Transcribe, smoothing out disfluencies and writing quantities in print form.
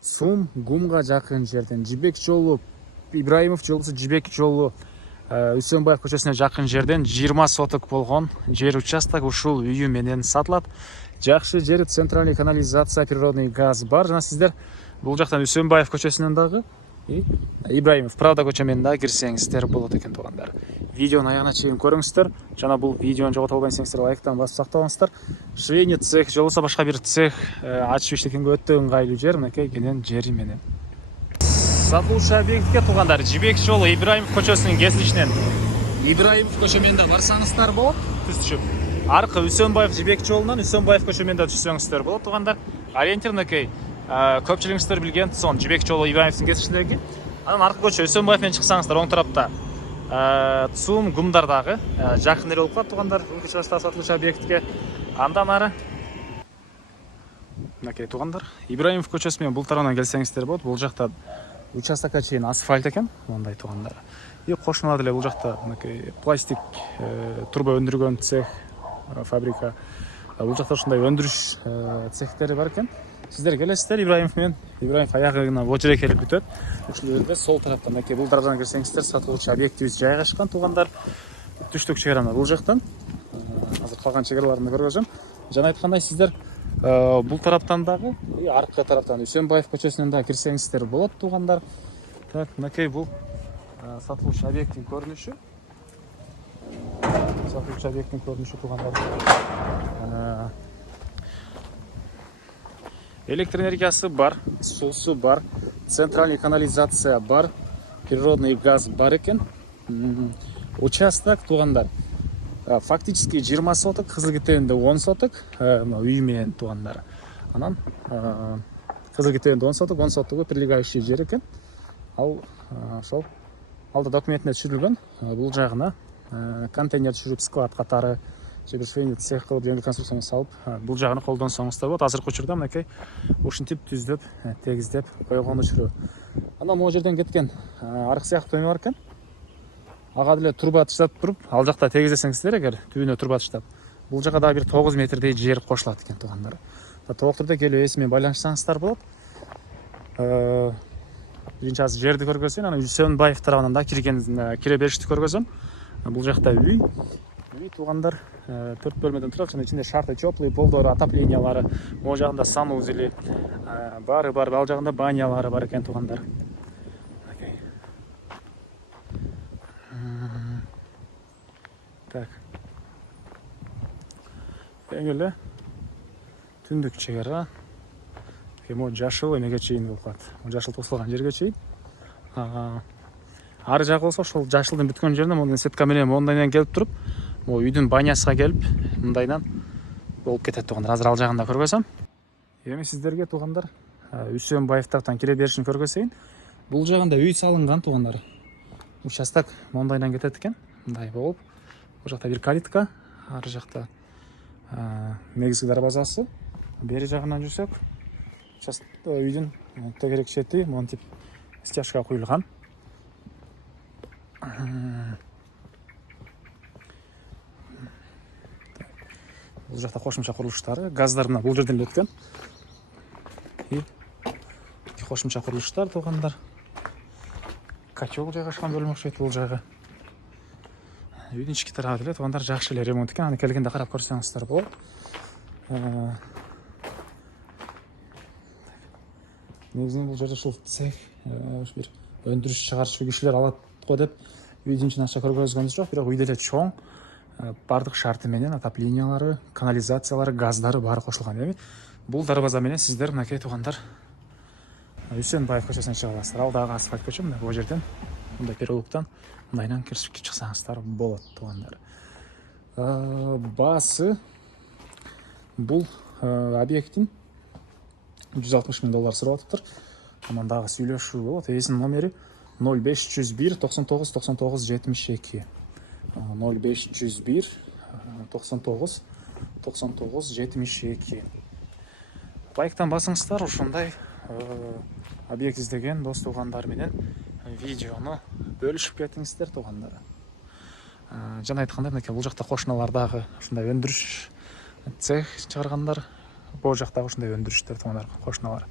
Сум Гумга жақын жерден Жібек жолы, Ибраимов жолысы Жібек жолы Үсенбаев көшесіне жақын жерден 20 соток болған жер участок ушул үйі менен сатылат. Жақшы жері, центральный канализация, природный газ бар. Жана сіздер бұл жақтан Үсенбаев көшесінен дағы Ибраимов Правда көшемен дағы кирсеңіздер болот екен туғандар. Видеоны аяғына чейин көріңіздер. Жана бұл видеоны жоғалтып албайсыңыздар, лайктан басып сактабаңыздар. Швейный цех жолуса башка бир цех ачып иштегенге өтө ыңгайлуу жер. Мынакей кенен жери менен. Сатылуучу объектке туғандар Жібек жолы Ибраимов көчөсүнүн кесилишинен Ибраимов көчөмөнүндө барсаңыздар болот. Түз түшүп. Аркы Үсенбаев Жібек жолунан Үсенбаев көчөмөнүндө түшсөңүздөр болот туғандар. Ориентирнакей көпчүлүгүңүздөр билген сон Жібек жолу Ибраимовдун кесилишиндеги. Анан аркы көчө Үсенбаев менен чыксаңыздар оң тарапта Цум Гумдардагы жакын эле болуп калат туғандар. Сатылуучу объектке андан ары мынакей туғандар Ибраимов көчөсү менен бул тарабынан келсеңиздер болот. Бул жакта участокка чейин асфальт экен, мындай туғандар. И кошуналар деле бул жакта мынакей пластик труба өндүргөн цех, фабрика. Бул жакта ушундай өндүрүш цехтери бар экен. Сиздер келесиздер Ибраимов менен. Ибраимов аягына очере келип бүтөт. Ушул жерде сол тараптан мынакей бул даражадан кирсеңиздер сатылуучу объектибиз жайгашкан туғандар. Түштүк чегара бул жактан. Азыр калган чегараларын көргөзөм. Жана айткандай сиздер бул тараптан дагы аркы тараптан Үсенбаев көчөсүнөн дагы кирсеңиздер болот туғандар. Так, мынакей бул сатылуучу объекттин көрүнүшү. Сатылуучу объекттин көрүнүшү туғандар. Электр энергиясы бар, суусу бар, центральный канализация бар, природный газ бар экен. Участок туғандар фактически 20 соток, Кызылкетенде 10 соток, үй менен туғандар. Анан Кызылкетенде 10 соток, 10 сотогу прилегающий жер экен. Ал ошол алда документине түшүрүлгөн. Бул жагына контейнер түшүрүп склад катары же бир швейный цех кылып жеңил конструкцияны салып, бул жагына колдонсоңуздар болот. Азыркы учурда мынакей ушинтип түздөп, тегиздеп койгон учуру. Анан могу жерден кеткен арык сыяктуу эме бар экен. Ага деле труба таштап туруп, ал жакта тегиздесеңиздер эгер түбүнө труба таштап, бул жака дагы бир 9 метрдей жер кошулат экен туғандар. Толук түрдө келип эс менен байланышсаңыздар болот. Биринчи азыр жерди көргөзөйүн, анан Үсенбаев тарабынан да кире беришти көргөзөм. Бул жакта үй туғандар 4 бөлмөдөн турат, жана ичинде шарты теплый, полдору, отоплениялары, могу жагында санузели бары бар, ал жагында банялары бар экен туғандар. Так. Эң эле түндүк чегара. Могу жашыл эмеге чейин болуп калат. Жашыл тосулган жерге чейин. Ары жагы болсо ошол жашылдын бүткөн жерине мондай сетка менен мондайдан келип туруп, могу үйдүн банясына келип, мындайдан болуп кетет туғандар. Азыр ал жагында көргөзөм. Эми сиздерге туғандар Үсенбаев тараптан кире беришин көргөзөйүн. Бул жагында үй салынган туғандар. Участок мондайдан кетет экен, мындай болуп. Бул жакта бир калитка, ары жакта негизги дарбазасы. Бери жагынан жүрсөк, үйдүн тегерек чети монтип стяжка куюлган. Бул жакта кошумча курулуштары, газдар мына бул жерден өткөн. Кошумча курулуштар туғандар. Котел жайгашкан бөлмө окшойт бул жагы. Үйдүн ички тарабы деле туғандар жакшы эле ремонт экен. Аны келгенде карап көрсөңүздөр болот. Негизинен бул жерде ушул цех, бир өндүрүш чыгарышы кишилер алат го деп үйдүн ичин акча көргөзгөнүбүз жок, бирок үйдө эле чоң бардык шарты менен отоплениялары, канализациялары, газдары баары кошулган. Эми бул дарбаза менен сиздер мынакей туғандар Үсенбаев көчөсүнө чыга аласыздар. Ал дагы асфальт көчө, мына бул жерден мындай переулоктон мындайдан кирип чыксаңыздар болот туғандар. Баасы бул объекттин $160,000 сурап атыптыр. Анан дагы сүйлөшүү болот. Эсинин номери 0501 99 99 72. 0501 99 99 72. Лайктан басыңыздар, ушундай объект издеген дос туғандар менен видеону бөлүшүп кетиңиздер туғандар. Жана айткандай, мынакей бул жакта кошуналардагы ушундай өндүрүш цех чыгаргандар, бул жактагы ушундай өндүрүштөр туғандар, кошуналар.